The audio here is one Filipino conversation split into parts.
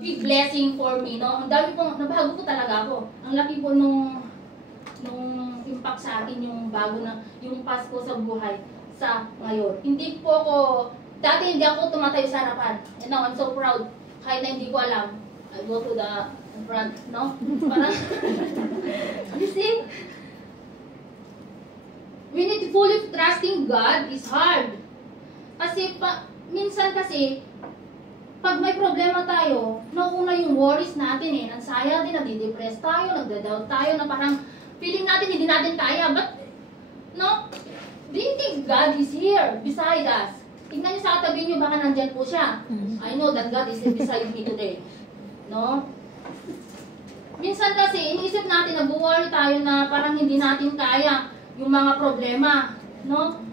Big blessing for me, no? Ang dami po, nabago po talaga ako. Ang laki po nung impact sa akin yung bago na, yung Pasko sa buhay sa ngayon. Hindi po ako, dati hindi ako tumatayo sa harapan. And now, I'm so proud. Kahit na hindi ko alam, I go to the front, no? Parang, you see? We need to fully trusting God is hard. Kasi, minsan kasi, pag may problema tayo, nauna yung worries natin anxiety, nagdi-depress tayo, nagda-doubt tayo, na parang feeling natin hindi natin kaya. But, no, do you think God is here beside us? Tingnan niyo sa katabi niyo, baka nandyan po siya. I know that God is beside me today. No? Minsan kasi, iniisip natin, nag-worry tayo na parang hindi natin kaya yung mga problema. No?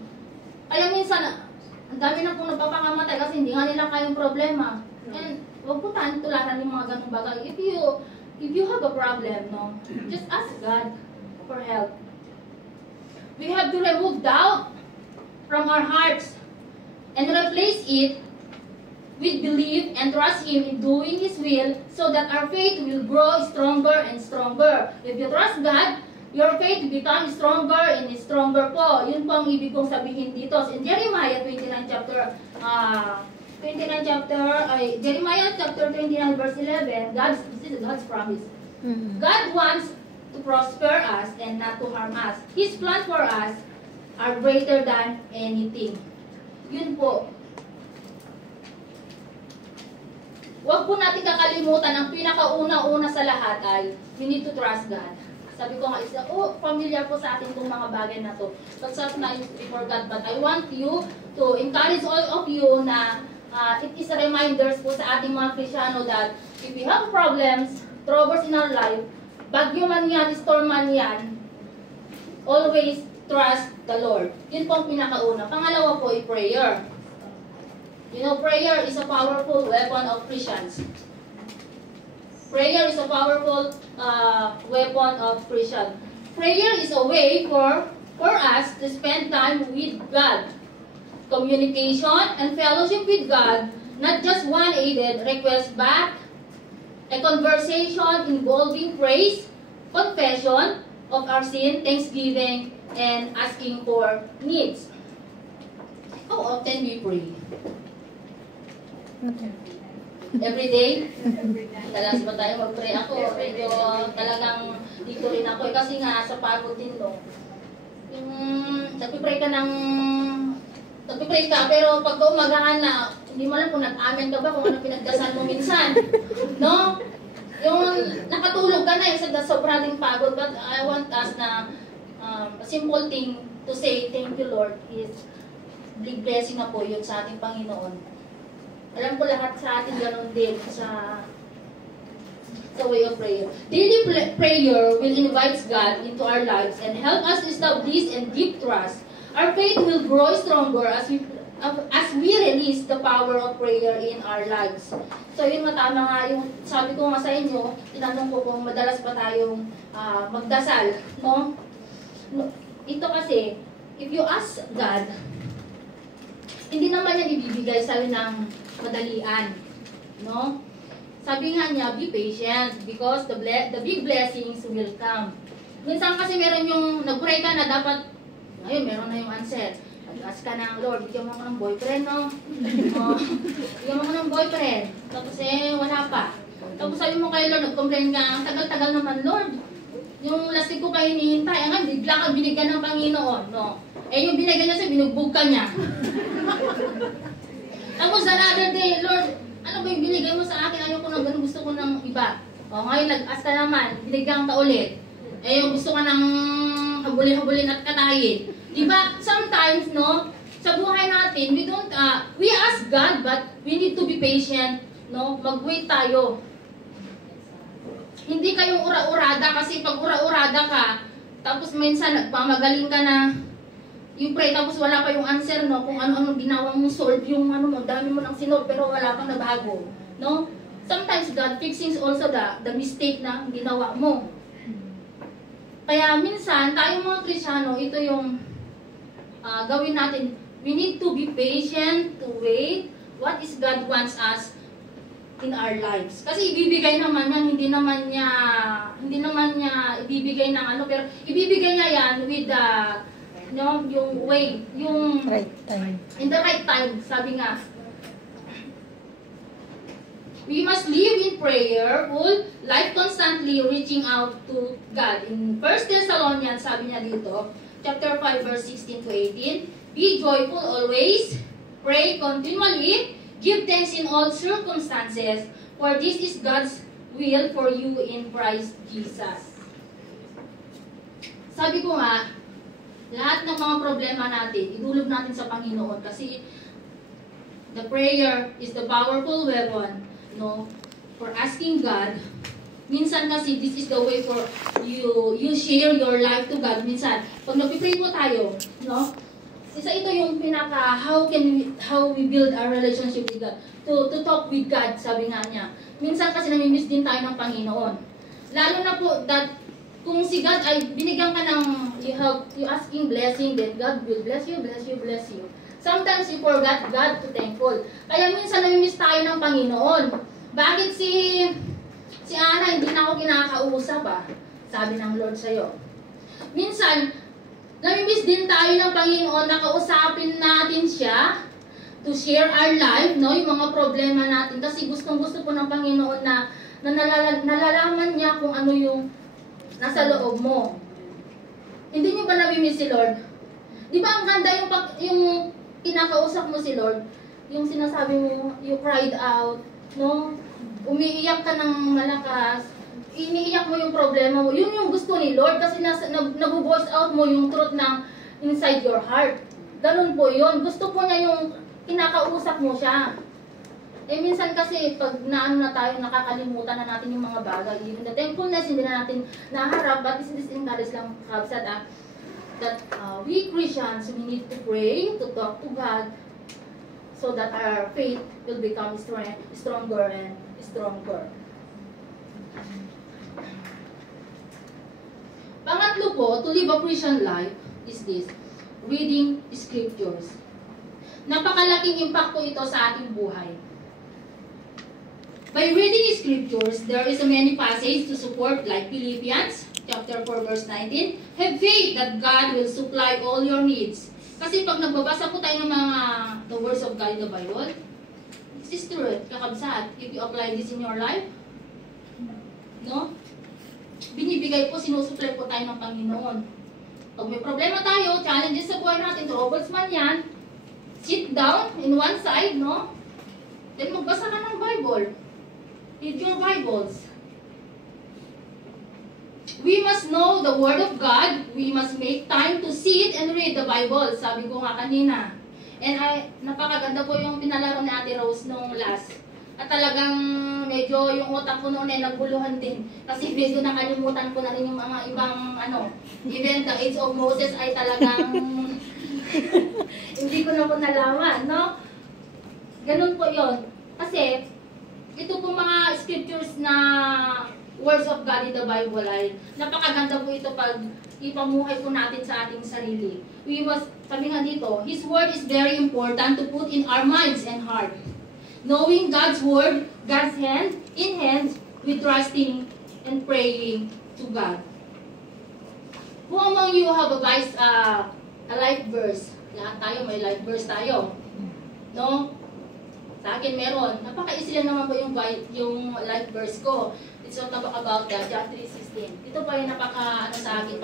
Kaya minsan, ang dami na pong nagpapakamatay kasi hindi nga nila kayang problema. And huwag po tayong tularan yung mga ganung bagay. If you have a problem, no, just ask God for help. We have to remove doubt from our hearts and replace it with belief and trust Him in doing His will so that our faith will grow stronger and stronger. If you trust God, your faith becomes stronger and stronger po. Yun po ang ibig kong sabihin dito. In Jeremiah 29 chapter 29 verse 11, this is God's promise. God wants to prosper us and not to harm us. His plans for us are greater than anything. Yun po. Huwag po natin kakalimutan, ang pinakauna-una sa lahat ay we need to trust God. Sabi ko nga, familiar po sa atin itong mga bagay na to. But sometimes before God, but I want you to encourage all of you na it is a reminders po sa ating mga Kristyano that if we have problems, troubles in our life, bagyo man yan, storm man yan, always trust the Lord. Yun po ang pinakauna. Pangalawa po ay prayer. You know, prayer is a powerful weapon of Christians. Prayer is a powerful weapon of Christian. Prayer is a way for us to spend time with God. Communication and fellowship with God, not just one-aided request back, a conversation involving praise, confession of our sin, thanksgiving, and asking for needs. How often we pray? Every day? Talagang ba tayo mag-pray? Ako, medyo talagang dito rin ako. Kasi nga, sa pagod din, no? Nagpipray ka, pero pag umagahan na, hindi mo alam kung nag-amen ka ba, kung ano pinagdasal mo minsan. No? Yung nakatulog ka na, yung sa sobrang pagod. But I want us na a simple thing to say, thank you Lord, is big blessing na po yun sa ating Panginoon. Alam ko lahat sa atin ganoon din sa way of prayer. Daily prayer will invite God into our lives and help us establish and deep trust. Our faith will grow stronger as we release the power of prayer in our lives. So yun, matama nga yung sabi ko nga sa inyo, tinanong ko kung madalas pa tayong magdasal, no? Ito kasi, if you ask God, hindi naman yan ibibigay sa'yo ng madalian, no? Sabi nga niya, be patient because the big blessings will come. Minsan kasi meron yung nag-pray ka na dapat, ngayon meron na yung answer. Nag-ask ka ng Lord, bigyan mo ako ng boyfriend, no? Bigyan mo ako ng boyfriend. Tapos wala pa. Tapos sabi mo kay Lord, nag-complain ka, ang tagal-tagal naman, Lord. Yung lastig ko kayo hinihintay, ang bigla kang binigyan ng Panginoon, no? Yung binigyan niya siya, binugbog ka niya. Tapos another day, Lord, ano ba yung binigay mo sa akin? Ayaw ko ng ganun, gusto ko ng iba. Ngayon nag-ask ka naman, binigyan ka ulit. Yung gusto ka ng habulin-habulin at katayin. Diba? Sometimes, no, sa buhay natin, we ask God, but we need to be patient, no? Mag-wait tayo. Hindi kayong ura-urada, kasi pag ura-urada ka, tapos minsan nagpamagaling ka na, you pray, tapos wala pa yung answer, no? Kung ano-ano ginawa mong solve, yung ano mo, dami mo nang sinolve, pero wala pang nabago, no? Sometimes God fixing also the mistake na ginawa mo. Kaya minsan, tayong mga Kristyano, ito yung gawin natin. We need to be patient, to wait. What is God wants us in our lives. Kasi ibibigay naman yan, hindi naman niya ibibigay ng ano, pero ibibigay niya yan with the, yung way, yung Right time. in the right time, sabi nga. We must live in prayerful life, constantly reaching out to God. In 1 Thessalonians, sabi niya dito, chapter 5, verse 16 to 18, be joyful always, pray continually, give thanks in all circumstances, for this is God's will for you in Christ Jesus. Sabi ko nga, lahat ng mga problema natin, idulog natin sa Panginoon kasi the prayer is the powerful weapon, for asking God. Minsan kasi this is the way for you share your life to God. Minsan, pag nagpipray po tayo, isa ito yung pinaka how we build our relationship with God. To talk with God, sabi nga niya. Minsan kasi namimiss din tayo ng Panginoon. Lalo na po that kung si God ay binigyan ka ng you asking blessing, then God will bless you, bless you, bless you. Sometimes you forgot God to thankful. Kaya minsan namimiss tayo ng Panginoon. Bakit si Ana hindi na ako kinakausap sabi ng Lord sa'yo. Minsan, namimiss din tayo ng Panginoon na kausapin natin siya to share our life, yung mga problema natin. Kasi gustong-gusto po ng Panginoon na nalalaman niya kung ano yung nasa loob mo. Hindi niyo ba namimiss si Lord? Di ba ang ganda yung kinakausap mo si Lord, yung sinasabi mo, you cried out, umiiyak ka ng malakas, iniiyak mo yung problema mo. Yun yung gusto ni Lord kasi nag-voice out mo yung truth ng inside your heart. Ganun po yun. Gusto po niya yung kinakausap mo siya. Minsan kasi pag na tayo, nakakalimutan na natin yung mga bagay. Even the thankfulness, hindi na natin naharap. But this encourage lang kabsat that we Christians, we need to pray, to talk to God, so that our faith will become stronger and stronger. Pangatlo po, to live a Christian life is this, reading scriptures. Napakalaking impacto ito sa ating buhay. By reading scriptures, there is a many passages to support, like Philippians chapter 4 verse 19. Have faith that God will supply all your needs. Kasi pag nagbabasa po tayo ng the words of God in the Bible, this is true, kakabsat. If you apply this in your life, binibigay po, sinusupply po tayo ng Panginoon. Pag may problema tayo, challenges sa buhay natin, troubles man yan, sit down in one side, then magbasa ka ng Bible. Read your Bibles. We must know the Word of God. We must make time to sit and read the Bible. Sabi ko nga kanina. And napakaganda po yung pinalaro ni Ate Rose nung last. At talagang medyo yung utak ko noon ay naguluhan din. Kasi medyo nakalimutan ko na rin yung mga ibang even the age of Moses ay talagang hindi ko na po nalaman, Ganun po yon. Kasi ito po mga scriptures na words of God in the Bible ay napakaganda po ito pag ipamuhay po natin sa ating sarili. We must, sabi nga dito, His Word is very important to put in our minds and heart. Knowing God's Word, God's hand in hand with trusting and praying to God. Who among you have a life verse? Lahat tayo may life verse tayo. Sa akin meron. Napaka-easy lang naman po yung life verse ko. It's all about John 3:16. Ito pa yung sa akin.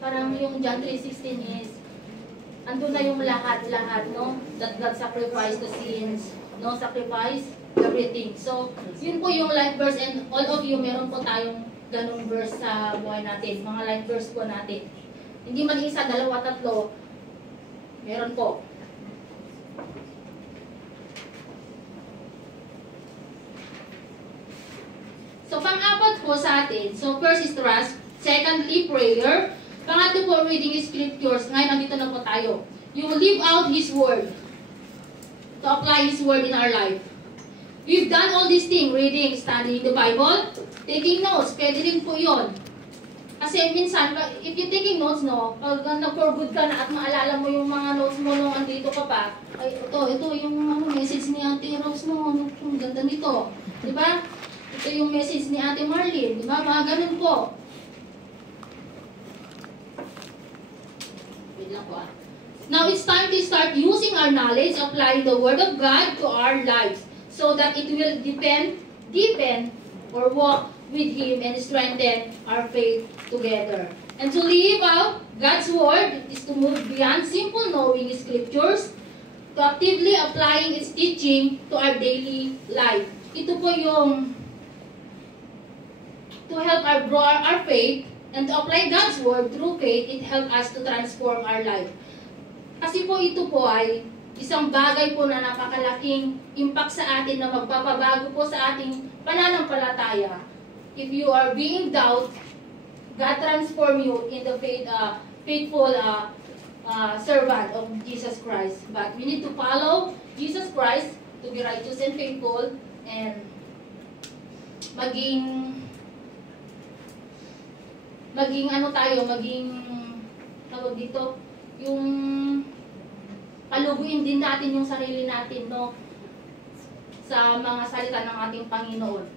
Parang yung John 3:16 is, andun na yung lahat, that God sacrificed the sins, sacrifice everything. So, yun po yung life verse, and all of you, meron po tayong ganung verse sa buhay natin. Mga life verse po natin. Hindi man isa, dalawa, tatlo, meron po. So, pang-apat po sa atin. So, first is trust. Secondly, prayer. Pangatlo po, reading scriptures. Ngayon, nandito na po tayo. You will live out His Word. To apply His Word in our life. We've done all these things. Reading, studying the Bible, taking notes. Pwede rin po yun. Kasi minsan, if you're taking notes, no, pag nag-for good ka na at maalala mo yung mga notes mo nung andito ka pa, ay, ito yung message ni Ate Rose, no, ang ganda nito. Diba? Ito yung message ni Ate Marlene. Diba? Mga ganun po. Wait lang po. Now, it's time to start using our knowledge, applying the Word of God to our lives so that it will deepen or walk with Him and strengthen our faith together. And to live out God's Word is to move beyond simple knowing Scriptures to actively applying its teaching to our daily life. Ito po yung to help grow our faith and to apply God's Word through faith, it helps us to transform our life. Kasi po ito po ay isang bagay po na napakalaking impact sa atin na magpapabago po sa ating pananampalataya. If you are being doubt, God transform you in the faithful servant of Jesus Christ. But we need to follow Jesus Christ to be righteous and faithful and maging ano tayo, tawag dito, yung palubuin din natin yung sarili natin, no, sa mga salita ng ating Panginoon.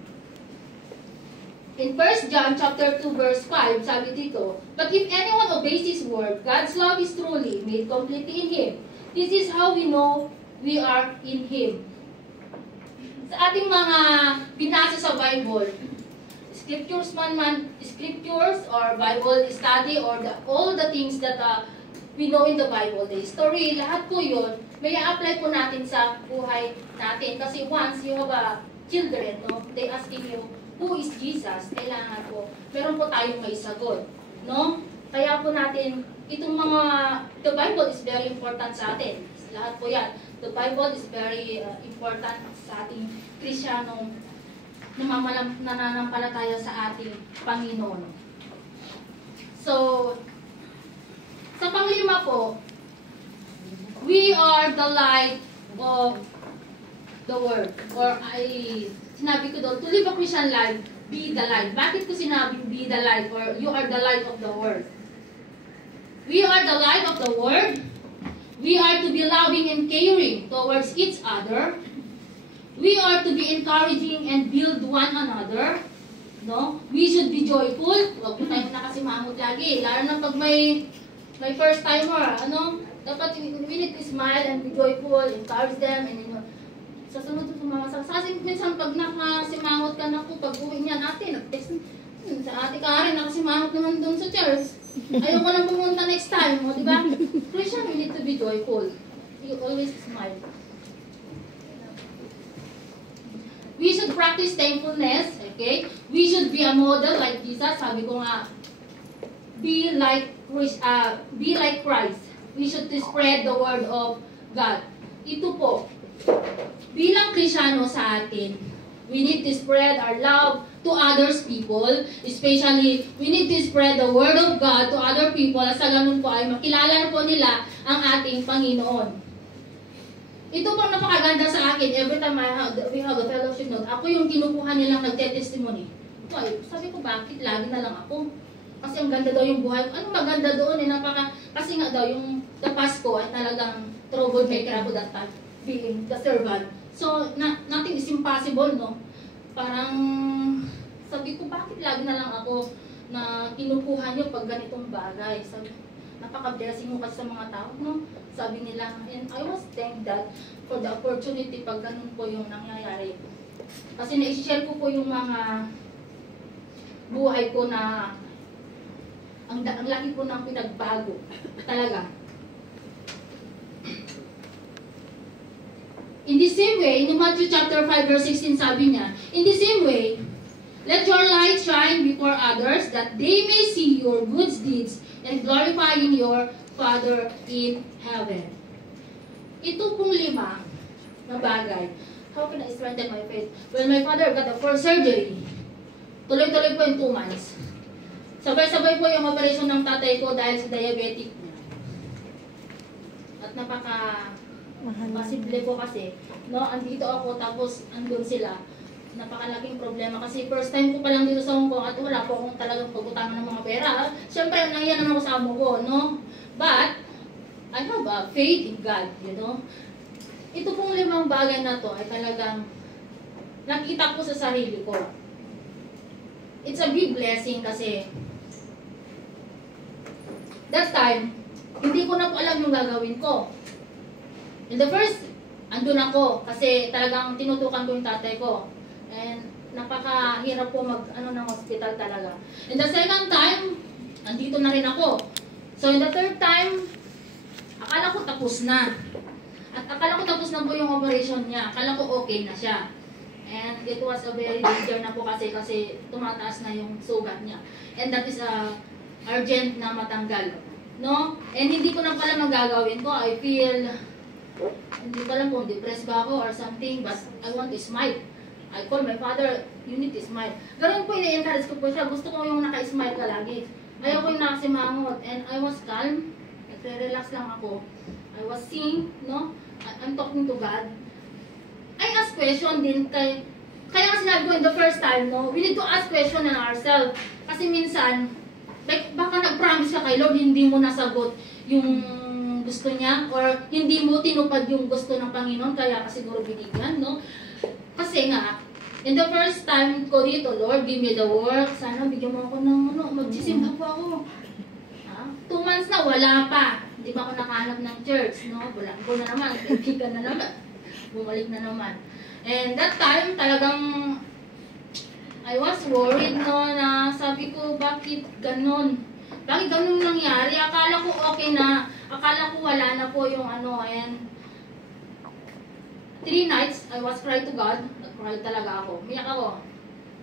In 1 John chapter 2 verse 5, sabi dito, "But if anyone obeys His word, God's love is truly made completely in Him. This is how we know we are in Him." Sa ating mga binasa sa Bible, scriptures or Bible study or all the things that we know in the Bible, the history, lahat po yun, may apply po natin sa buhay natin. Kasi once you have children, no, they asking you, who is Jesus? Kailangan po, meron po tayong may sagot. No? Kaya po natin, itong mga, the Bible is very important sa atin. Lahat po yan. The Bible is very important sa ating Krisyanong nananampalataya sa ating Panginoon. So, sa panglima po, we are the light of the world. Or sinabi ko doon, to live a Christian life, be the light. Bakit ko sinabing be the light or you are the light of the world? We are the light of the world. We are to be loving and caring towards each other. We are to be encouraging and build one another. No? We should be joyful. Huwag po tayo nakasimangot lagi. Lalo na pag may first timer, dapat we need to smile and be joyful, encourage them, and sa sunod sa mga sasasing, minsan pag nakasimangot ka na po, pag uwi niya natin, sa ate Karen, nakasimangot naman doon sa church. Ayaw ko nang pumunta next time, di ba? Christian, we need to be joyful. You always smile. We should practice thankfulness, okay? We should be a model like Jesus. Sabi ko nga, be like Christ. We should spread the word of God. Ito po, bilang Kristyano sa atin, we need to spread our love to others people, especially we need to spread the word of God to other people at sa ganun po ay makilala na po nila ang ating Panginoon. Ito po napakaganda sa akin, every time we have a fellowship note, ako yung kinukuha nilang nagte-testimony. Sabi ko, bakit lagi na lang ako? Kasi ang ganda daw yung buhay ko. Anong maganda doon? Kasi nga daw, yung the past ko ay talagang troublemaker ako that time, being the servant. So, nothing is impossible, no? Parang, sabi ko, bakit lagi na lang ako na kinukuha niyo pag ganitong bagay? Sabi, napaka-blessing mo kasi sa mga tao, no? Sabi nila, and I was thank that for the opportunity pag ganun po yung nangyayari. Kasi na-share ko po yung mga buhay ko na ang laki po ng pinagbago. Talaga. In the same way, in Matthew chapter 5 verse 16 sabi niya, in the same way, let your light shine before others that they may see your good deeds and glorifying your Father in heaven. Ito pong 5 na bagay. How can I strengthen my faith? When my father got a first surgery, tuloy-tuloy po yung 2 months. Sabay-sabay po yung operation ng tatay ko dahil sa diabetic niya. At napaka-posible po kasi, no, andito ako tapos andun sila. napakalaking problema kasi first time ko pa lang dito sa Hong Kong at wala po akong talagang pag-utangan ng mga pera. Siyempre, nahiya naman ako sa amo ko, no? But, I have a faith in God, you know? Ito pong 5 bagay na to ay talagang nakita ko sa sarili ko. It's a big blessing kasi that time, hindi ko na po alam yung gagawin ko. In the first, andun ako kasi talagang tinutukan ko yung tatay ko. And napakahirap po ng hospital talaga. In the second time, andito na rin ako. So in the third time, akala ko tapos na. At akala ko tapos na po yung operation niya. Akala ko okay na siya. And it was a very danger na po kasi tumataas na yung sugat niya. And that is urgent na matanggal. No? And hindi ko na pala magagawin ko. I feel, hindi ko alam kung depressed ba ako or something, but I want to smile. I call my father, you need to smile. Ganun po, i-encourage ko po siya. Gusto ko yung naka-smile ka lagi. Ayaw ko yung nakasimangot. And I was calm. Nagre-relax lang ako. I was singing, no? I'm talking to God. I ask question din kaya nga sinabi ko in the first time, no? We need to ask question on ourselves. Kasi minsan, like, baka nag-promise ka kay Lord, hindi mo nasagot yung gusto niya, or hindi mo tinupad yung gusto ng Panginoon, kaya kasi siguro binigyan, no? Kasi nga, in the first time ko dito, Lord, give me the work. Sana bigyan mo ako ng magsisimba po ako. 2 months na, wala pa. Hindi pa ako nakahanap ng church, no? Wala ko na naman, kaibigan na naman. Bumalik na naman. And that time, talagang I was worried, no, na sabi ko, bakit ganun? Bakit ganun nangyari? Akala ko okay na, akala ko wala na po yung and 3 nights, I was cry to God. Nag-cry talaga ako. Miyak ako.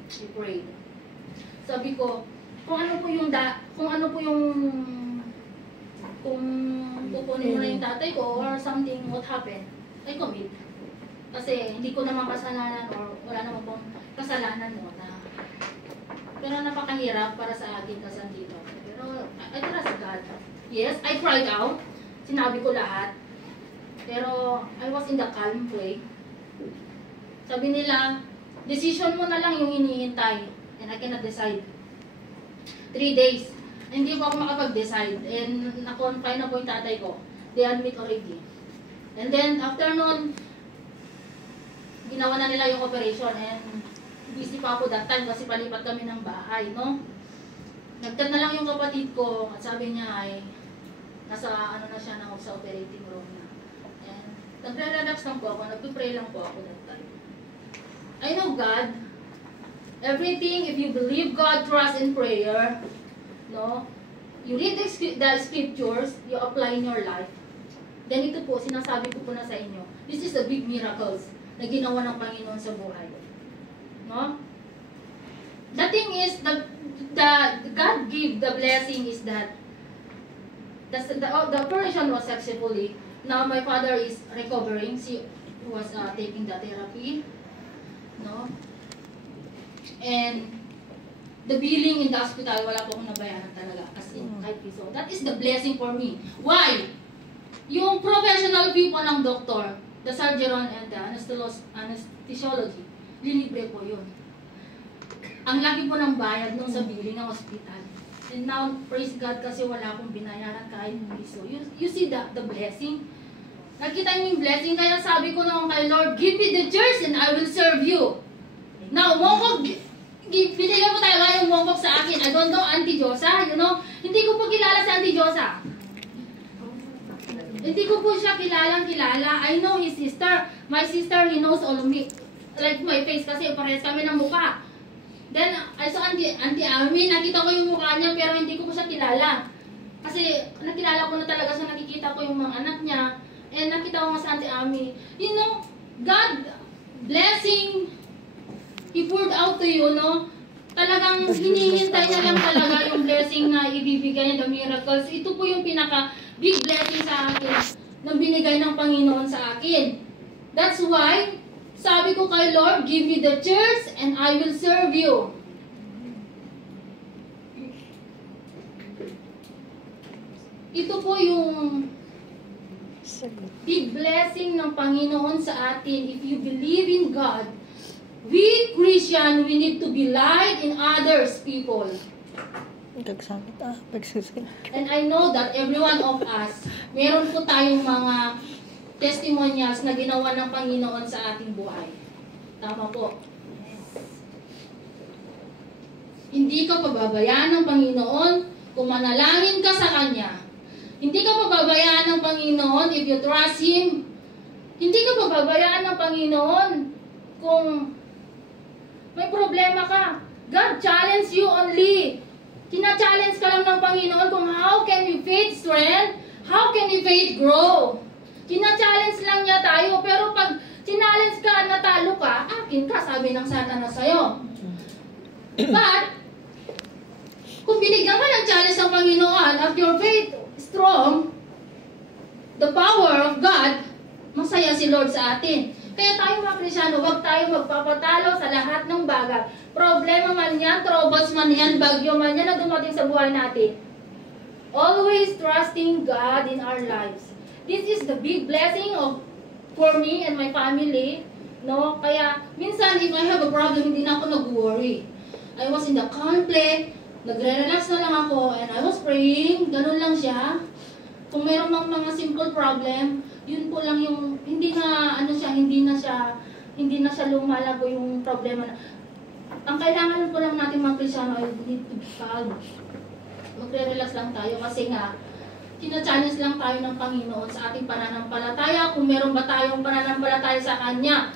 I prayed. Sabi ko, kung ano po yung kung kukunin mo na yung tatay ko or something, what happened? I commit. Kasi hindi ko naman kasalanan or wala naman pong kasalanan mo na. Pero napakahirap para sa akin kasi dito. Pero I trust God. Yes, I cried out. Sinabi ko lahat. Pero I was in the calm way. Sabi nila, decision mo na lang yung hinihintay. And I cannot decide. 3 days. Hindi ko ako makapag-decide. And na-confine na po yung tatay ko. They admit already. And then, after nun, ginawa na nila yung operation. And busy pa ako that time kasi palipat kami ng bahay, no? Nagtag na lang yung kapatid ko at sabi niya ay nasa na siya sa operating room na. And nagre-relax lang po ako, nagpe-pray lang po ako that time. I know God, everything, if you believe God, trust in prayer, no? You read the scriptures, you apply in your life. Then ito po, sinasabi ko po na sa inyo, this is the big miracles na ginawa ng Panginoon sa buhay. No? The thing is, the God give the blessing is that the operation was successfully. Now my father is recovering. She was taking the therapy. No? And the billing in the hospital, wala po akong nabayaran talaga. As in, kahit piso. That is the blessing for me. Why? Yung professional people ng doctor, the surgeon and the anesthesiology, lilibre po yun. Ang laki po ng bayad nung sa billing ng hospital. And now, praise God kasi wala akong binayaran kahit piso. You see the blessing? Nakita niyo yung blessing? Kaya sabi ko naman kay Lord, give me the church and I will serve you. Now, mongkok, binigyan mo talaga yung mongkok sa akin. I don't know, Auntie Josa, you know? Hindi ko po kilala si Auntie Josa. Hindi ko po siya kilalang-kilala. I know his sister. My sister, he knows all of me. Like my face kasi parehas kami ng mukha. Then, I saw Auntie Ami. Nakita ko yung mukha niya pero hindi ko po siya kilala. Kasi nakilala ko na talaga siya. Nakikita ko yung mga anak niya. And nakita ko nga sa Auntie Ami. You know, God, blessing, He poured out to you, no? Talagang hinihintay niya lang talaga yung blessing na ibibigay niya, the miracles. Ito po yung pinaka-big blessing sa akin na binigay ng Panginoon sa akin. That's why, sabi ko kay Lord, give me the church and I will serve you. Ito po yung big blessing ng Panginoon sa atin. If you believe in God, We Christian, we need to be light in others people. And I know that every one of us, meron po tayong mga testimonials na ginawa ng Panginoon sa ating buhay. Tama po. Hindi ka pababayaan ng Panginoon kung manalangin ka sa Kanya. Hindi ka pababayaan ng Panginoon if you trust Him. Hindi ka pababayaan ng Panginoon kung may problema ka. God challenge you only. Kina-challenge ka lang ng Panginoon kung how can we faith strength, how can we faith grow. Kina-challenge lang niya tayo, pero pag challenge ka, natalo ka, akin ka, sabi ng Satanas sa'yo. But, kung binigyan ka ng challenge ng Panginoon at your faith strong, the power of God, masaya si Lord sa atin. Kaya tayo mga Kristyano, huwag tayo magpapatalo sa lahat ng bagay. Problema man yan, troubles man yan, bagyo man yan na dumating sa buhay natin. Always trusting God in our lives. This is the big blessing for me and my family. No? Kaya minsan, if I have a problem, hindi na ako nag-worry. I was in the conflict, nagre-relax na lang ako, and I was praying, ganun lang siya. Kung mayroong mga simple problem, yun po lang yung, hindi na siya lumalago yung problema na. Ang kailangan po lang natin mga Kristyano ay need to be calm. Magre-relax lang tayo kasi nga, tina-challenge lang tayo ng Panginoon sa ating pananampalataya. Kung meron ba tayong pananampalataya sa Kanya,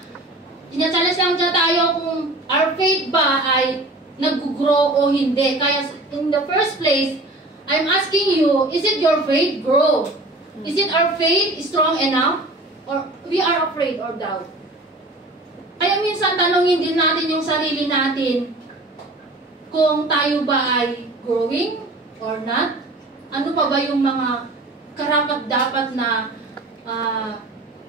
tina-challenge lang siya tayo kung our faith ba ay nag-grow o hindi. Kaya in the first place, I'm asking you, is it your faith grow? Is it our faith strong enough? Or we are afraid or doubt? Kaya minsan tanongin din natin yung sarili natin kung tayo ba ay growing or not. Ano pa ba yung mga karapat-dapat na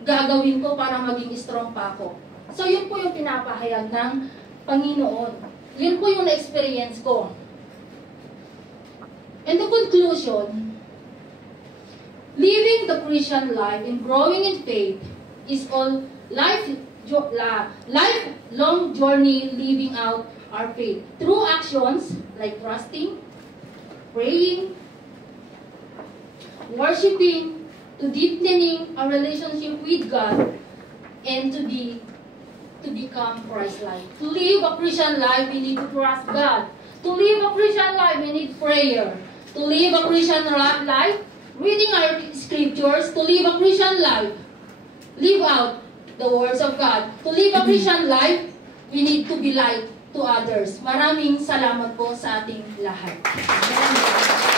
gagawin ko para maging strong pa ako? So yun po yung pinapahayag ng Panginoon. Yun po yung na-experience ko. And the conclusion, living the Christian life and growing in faith is all lifelong journey living out our faith through actions like trusting, praying, worshiping, to deepening our relationship with God, and to become Christ-like. To live a Christian life, we need to trust God. To live a Christian life, we need prayer. To live a Christian life, reading our scriptures. To live a Christian life, live out the words of God. To live a Christian life, we need to be light to others. Maraming salamat po sa ating lahat. Amen.